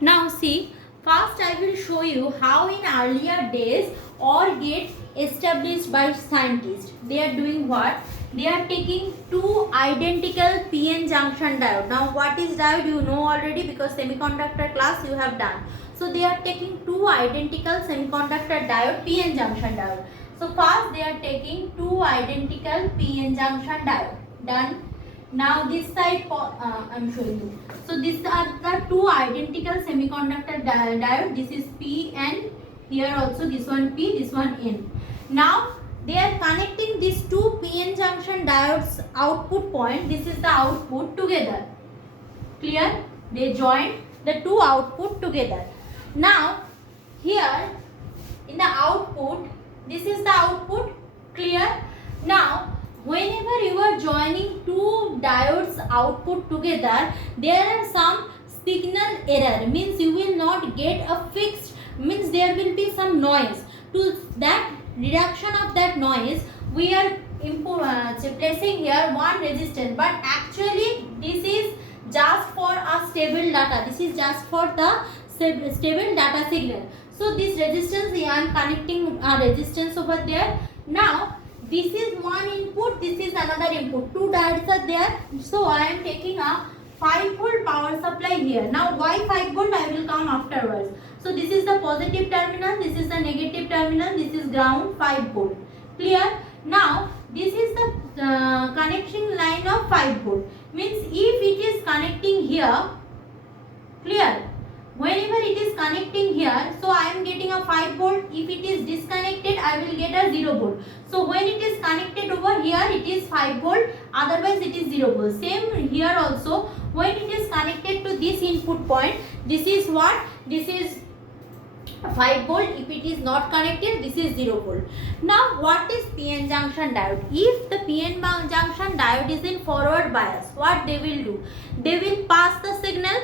Now see, first I will show you how in earlier days OR gate established by scientists. They are doing what? They are taking two identical PN junction diode. Now what is diode you know already because semiconductor class you have done. So they are taking two identical semiconductor diode PN junction diode. So first they are taking two identical PN junction diode. Done. Now this side I am showing you. So these are the two identical semiconductor diode. This is P and here also this one P, this one N. Now they are connecting these two PN junction diodes output point. This is the output together. Clear? They join the two output together. Now here in the output, this is the output. Clear? Now whenever you are joining two diodes output together, there are some signal error, means you will not get a fixed, means there will be some noise. To that reduction of that noise, we are placing here one resistance, but actually this is just for a stable data. This is just for the stable data signal. So this resistance, I am connecting a resistance over there. Now this is one input, this is another input. Two diodes are there. So I am taking a 5 volt power supply here. Now why 5 volt? I will come afterwards. So this is the positive terminal, this is the negative terminal, this is ground, 5 volt. Clear? Now this is the connection line of 5 volt. Means if it is connecting here, clear? Whenever it is connecting here, so I am getting a 5 volt. If it is disconnected, I will get a 0 volt. So when it is connected over here, it is 5 volt. Otherwise, it is 0 volt. Same here also. When it is connected to this input point, this is what? This is 5 volt. If it is not connected, this is 0 volt. Now, what is PN junction diode? If the PN junction diode is in forward bias, what they will do? They will pass the signal.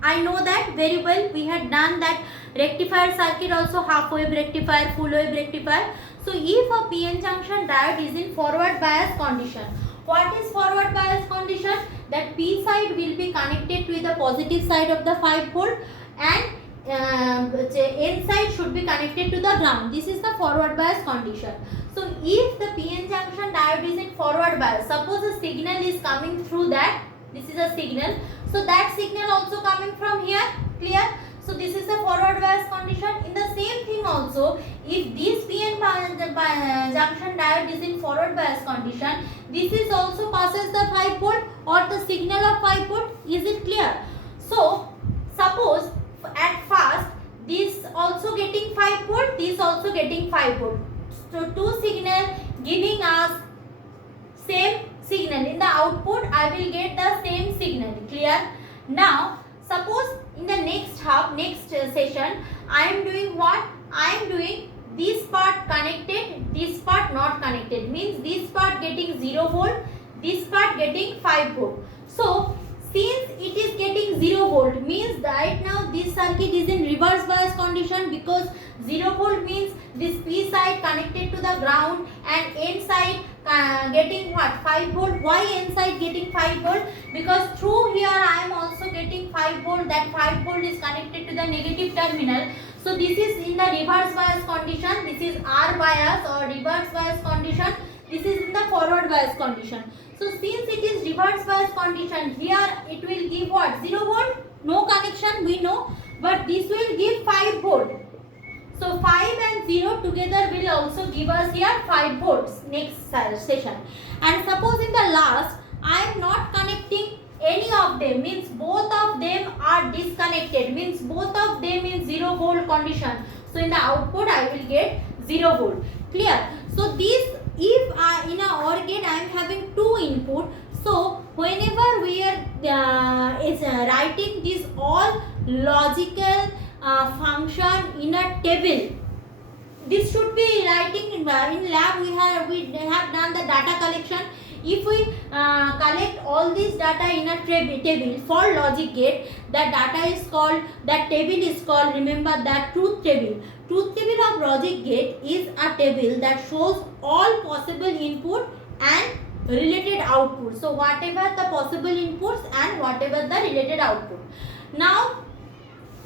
I know that very well. We had done that rectifier circuit also, half wave rectifier, full wave rectifier. So if a PN junction diode is in forward bias condition, what is forward bias condition? That P side will be connected to the positive side of the 5 volt and N side should be connected to the ground. This is the forward bias condition. So if the PN junction diode is in forward bias, suppose a signal is coming through that, this is a signal. So that signal also coming from here. Clear? So this is the forward bias condition. In the same thing also, if this PN junction diode is in forward bias condition, this is also passes the 5 volt or the signal of 5 volt. Is it clear? So suppose at first this also getting 5 volt, this also getting 5 volt. So two signal giving us same signal. In the output, I will get the same signal. Clear? Now, suppose in the next session, I am doing what? I am doing this part connected, this part not connected. Means this part getting 0 volt, this part getting 5 volt. So, since it is getting 0 volt, means right now this circuit is in reverse bias condition, because 0 volt means this P side connected to the ground and N side getting what? 5 volt. Why N side getting 5 volt? Because through here I am also getting 5 volt. That 5 volt is connected to the negative terminal. So this is in the reverse bias condition. This is R bias or reverse bias condition. This is in the forward bias condition. So since it is reverse bias condition, here it will give what? 0 volt? No connection, we know. But this will give 5 volt. So 5 and 0 together will also give us here 5 volts next session. And suppose in the last, I am not connecting any of them, means both of them are disconnected, means both of them in 0 volt condition. So in the output, I will get 0 volt. Clear? So this, if in a OR gate I am having two input, so whenever we are writing this all logical function in a table, this should be writing in lab. We have done the data collection. If we collect all this data in a table for logic gate, that data is called, that table is called, remember that truth table. Truth table of logic gate is a table that shows all possible input and related output. So whatever the possible inputs and whatever the related output. Now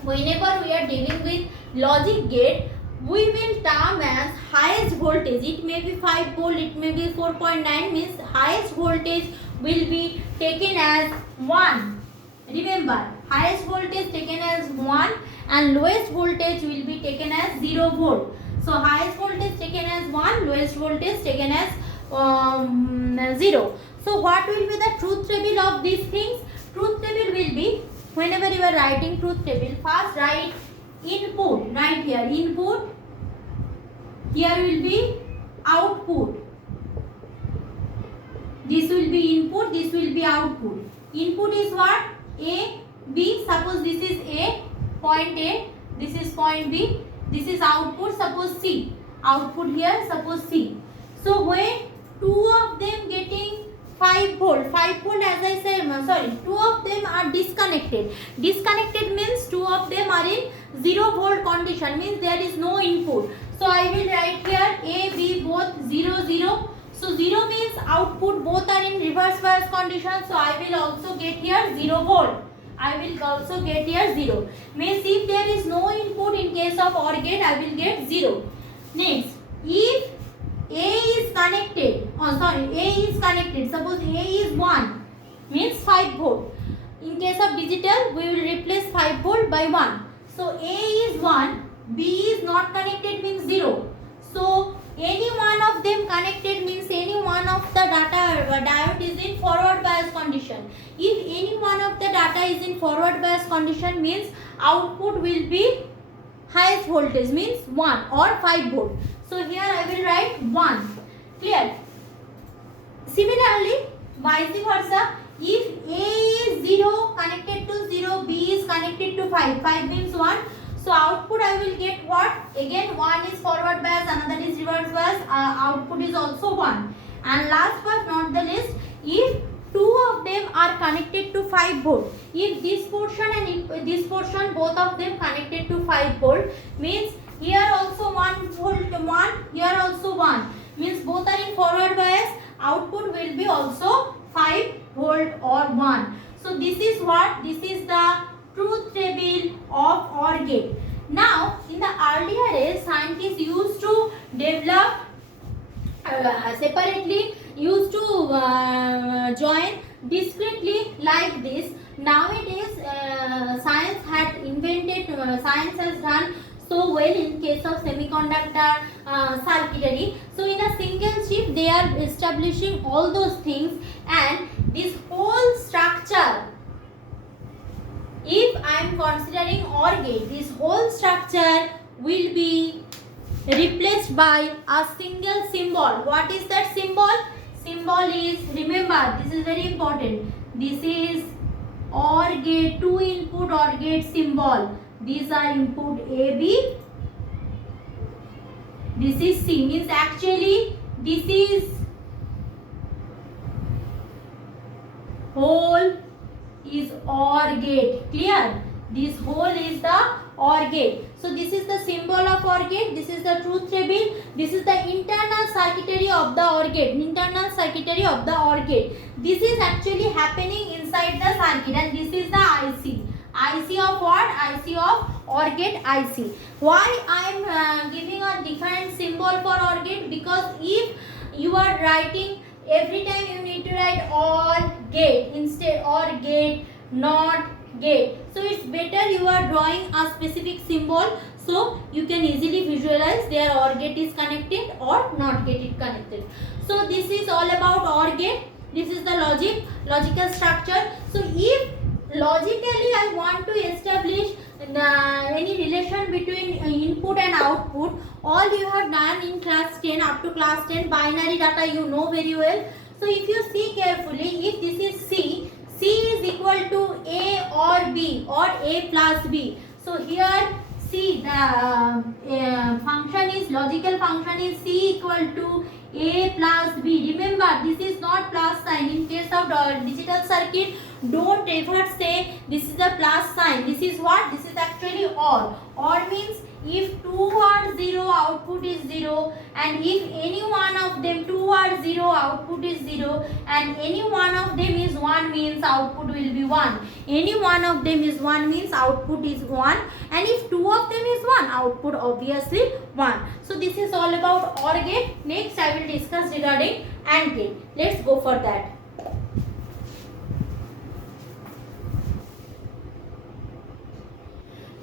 whenever we are dealing with logic gate, we will term as highest voltage. It may be 5 volt, it may be 4.9, means highest voltage will be taken as 1. Remember, highest voltage taken as 1 and lowest voltage will be taken as 0 volt. So highest voltage taken as 1, lowest voltage taken as 0. So what will be the truth table of these things? Truth table will be, whenever you are writing truth table, first write input, right here input, here will be output, this will be input, this will be output. Input is what? A, B, suppose this is A, point A, this is point B, this is output, suppose C, output here, suppose C. So when two of them getting 5 volt as I said, sorry, two of them are disconnected. Disconnected means two of them are in 0 volt condition, means there is no input. So I will write here A, B both 0, 0. So 0 means output both are in reverse bias condition. So I will also get here 0 volt. I will also get here 0. Means if there is no input in case of OR gate, I will get 0. Next, if A is connected, A is connected, suppose A is 1, means 5 volt. In case of digital, we will replace 5 volt by 1. So A is 1, B is not connected means 0. So any one of them connected means any one of the diode is in forward bias condition. If any one of the data is in forward bias condition, means output will be highest voltage, means 1 or 5 volt. So here I will write 1. Clear? Similarly, vice versa, if A is 0 connected to 0, B is connected to 5, 5 means 1. So output I will get what? Again 1 is forward bias, another is reverse bias, output is also 1. And last but not the least, if two of them are connected to 5 volt, if this portion and if this portion both of them connected to 5 volt, means here also 1 volt 1, here also 1, means both are in forward bias, output will be also 5 volt or 1. So this is what? This is the truth table of OR gate. Now in the earlier days, scientists used to develop separately, used to join discretely like this. Nowadays science had invented, science has done so well in case of semiconductor circuitry. So in a single chip they are establishing all those things, and this whole structure, if I am considering OR gate, this whole structure will be replaced by a single symbol. What is that symbol? Symbol is, remember, this is very important, this is OR gate, 2 input OR gate symbol. These are input A, B, this is C, means actually this is whole is OR gate. Clear? This whole is the OR gate. So this is the symbol of OR gate, this is the truth table, this is the internal circuitry of the OR gate, internal circuitry of the OR gate. This is actually happening inside the circuit, and this is the IC. IC of what? IC of OR gate IC. Why I am giving a different symbol for OR gate? Because if you are writing, every time you need to write OR gate instead, OR gate, not gate. So it's better you are drawing a specific symbol, so you can easily visualize their OR gate is connected or not gate is connected. So this is all about OR gate. This is the logical structure. So if logically I want to establish any relation between input and output, all you have done in class 10 up to class 10, binary data you know very well. So if you see carefully, if this is C, C is equal to A or B or A plus B. So here C, the function is, logical function is C equal to A plus B. Remember, this is not plus sign. In case of digital circuit, don't ever say this is a plus sign. This is what? This is actually Or means if 2 are 0, output is 0, and if any one of them 2 are 0, output is 0, and any one of them is 1 means output will be 1. Any one of them is 1 means output is 1, and if 2 of them is 1, output obviously 1. So this is all about OR gate. Next I will discuss regarding AND gate. Let's go for that.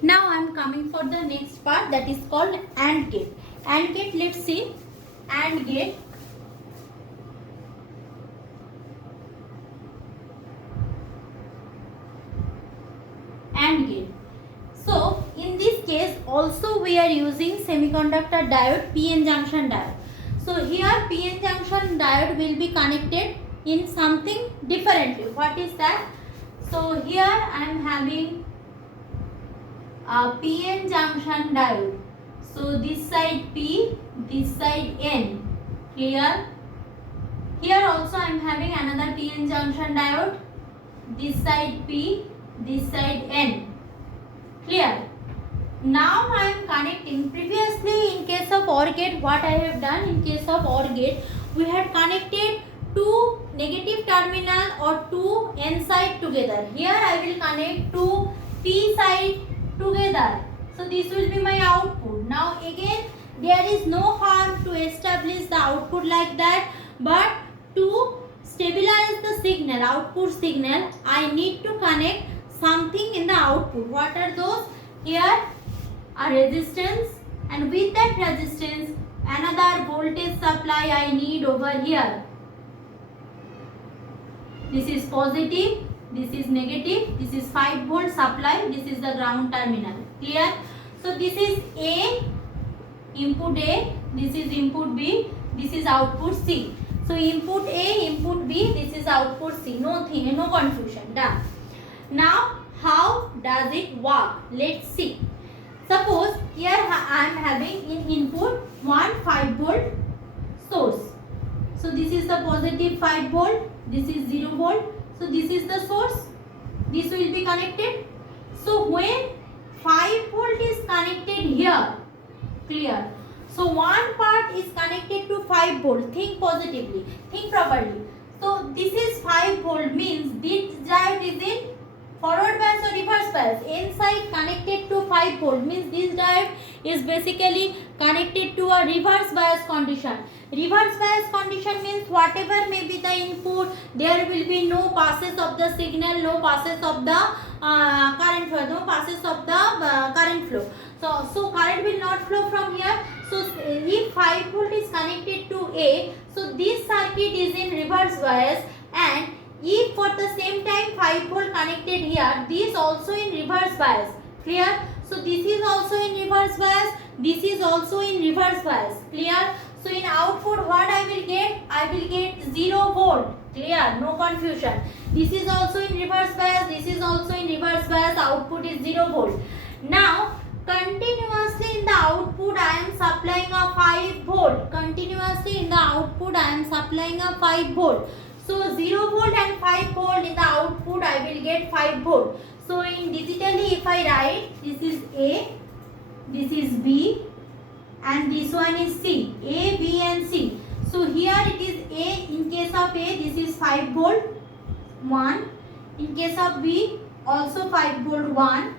Now I am coming for the next part, that is called AND gate. AND gate, let's see. AND gate. AND gate. So in this case also we are using semiconductor diode, PN junction diode. So here PN junction diode will be connected in something differently. What is that? So here I am having a PN junction diode. So this side P, this side N. Clear? Here also I am having another PN junction diode. This side P, this side N. Clear? Now I am connecting. Previously in case of OR gate, what I have done in case of OR gate, we had connected two negative terminal or two N side together. Here I will connect two P side together. So this will be my output. Now again there is no harm to establish the output like that, but to stabilize the signal, output signal, I need to connect something in the output. What are those? Here a resistance, and with that resistance another voltage supply I need over here. This is positive, this is negative, this is 5 volt supply, this is the ground terminal. Clear? So this is A, input A, this is input B, this is output C. So input A, input B, this is output C. No confusion. Done. Now how does it work? Let's see. Suppose here I am having in input one 5 volt source. So this is the positive 5 volt, this is 0 volt. So this is the source. This will be connected. So when 5 volt is connected here, clear? So one part is connected to 5 volt. Think positively. Think properly. So this is 5 volt means this diode is in forward bias or reverse bias. Inside connected to 5 volt means this diode is basically connected to a reverse bias condition. Reverse bias condition means whatever may be the input, there will be no passes of the signal, no passes of the current flow, no passes of the current flow. So current will not flow from here. So if 5 volt is connected to A, so this circuit is in reverse bias, and if for the same time 5 volt connected here, this also in reverse bias. Clear? So this is also in reverse bias, this is also in reverse bias. Clear? So in output what I will get? I will get 0 volt. Clear? No confusion. This is also in reverse bias, this is also in reverse bias, output is 0 volt. Now continuously in the output I am supplying a 5 volt. Continuously in the output I am supplying a 5 volt. So 0 volt and 5 volt in the output I will get 5 volt. So in digitally if I write, this is A, this is B, and this one is C. A, B and C. So here it is A. In case of A, this is 5 volt 1. In case of B, also 5 volt 1.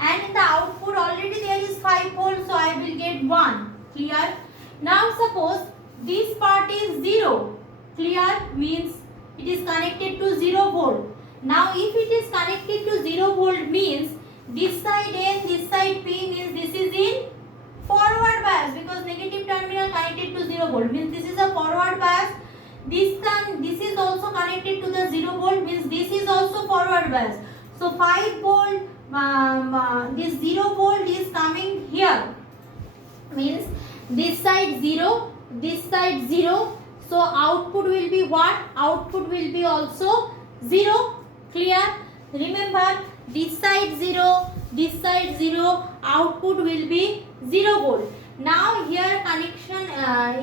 And in the output already there is 5 volt, so I will get 1. Clear? Now suppose this part is 0. Clear? Means it is connected to 0 volt. Now if it is connected to 0 volt means this side N, this side P means this is in forward bias, because negative terminal connected to 0 volt means this is a forward bias. This is also connected to the 0 volt means this is also forward bias. So 5 volt, this 0 volt is coming here, means this side 0, this side 0. So output will be what? Output will be also 0. Clear? Remember, this side 0, this side 0, output will be 0 volt. Now here connection,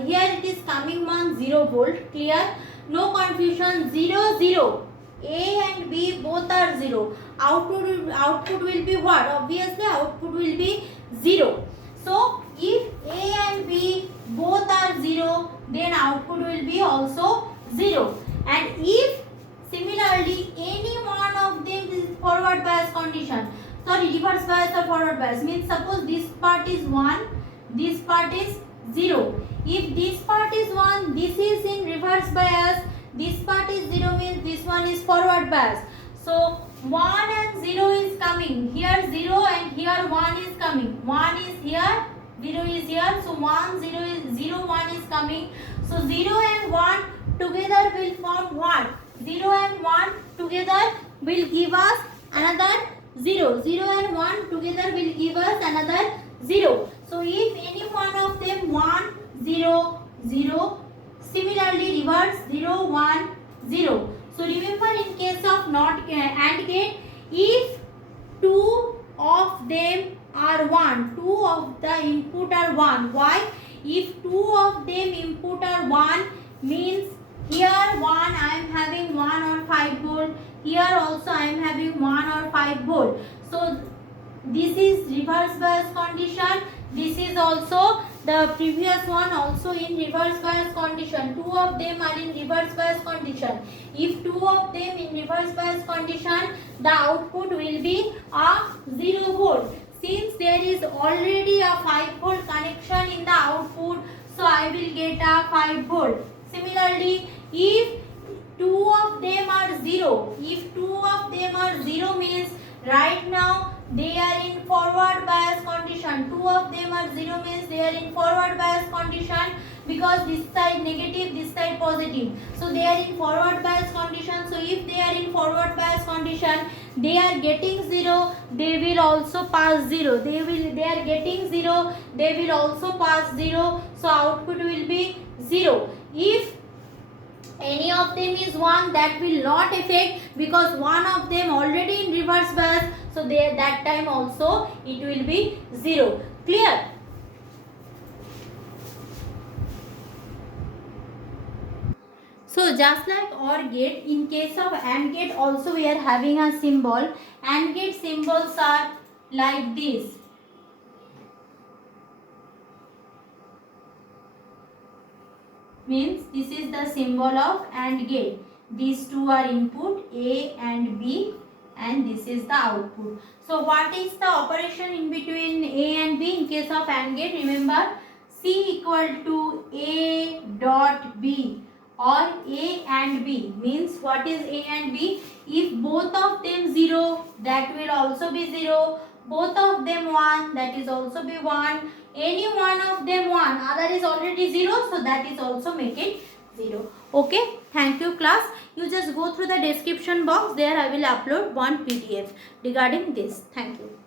here it is coming on 0 volt. Clear? No confusion. 0, 0. A and B both are 0. output will be what? Obviously output will be 0. So if A and B both are 0, then output will be also 0. And if similarly any one of them is forward bias condition, sorry, reverse bias or forward bias, means suppose this part is 1, this part is 0. If this part is 1, this is in reverse bias, this part is 0, means this one is forward bias. So 1 and 0 is coming. Here 0 and here 1 is coming. 1 is here, 0 is here. So 1, 0 is 0, 1 is coming. So 0 and 1 together will form what? 0 and 1 together will give us another 0. 0 and 1 together will give us another 0. So if any one of them 1, 0, 0, similarly reverse 0, 1, 0. So remember, in case of not AND gate, if two of them are 1, two of the input are 1. Why? If two of them input are 1, means here 1 I am having 1 or 5 volt, here also I am having 1 or 5 volt. So this is reverse bias condition. This is also the previous one also in reverse bias condition. Two of them are in reverse bias condition. If two of them in reverse bias condition, the output will be a 0 volt. Since there is already a 5 volt connection in the output, so I will get a 5 volt. Similarly, if two of them are 0, if two of them are 0 means right now they are in forward bias condition. Two of them are 0 means they are in forward bias condition, because this side negative, this side positive. So they are in forward bias condition. So if they are in forward bias condition, they are getting 0, they will also pass 0. They are getting 0, they will also pass 0. So output will be 0. If any of them is 1, that will not affect, because one of them already in reverse bias, so there that time also it will be 0. Clear? So just like OR gate, in case of AND gate also we are having a symbol. AND gate symbols are like this. Means this is the symbol of AND gate. These two are input A and B, and this is the output. So what is the operation in between A and B in case of AND gate? Remember, C equal to A dot B, or A and B means what is A and B? If both of them 0, that will also be 0. Both of them 1, that is also be 1. Any one of them 1, other is already 0, so that is also make it 0. Okay, thank you class. You just go through the description box, there I will upload one PDF regarding this. Thank you.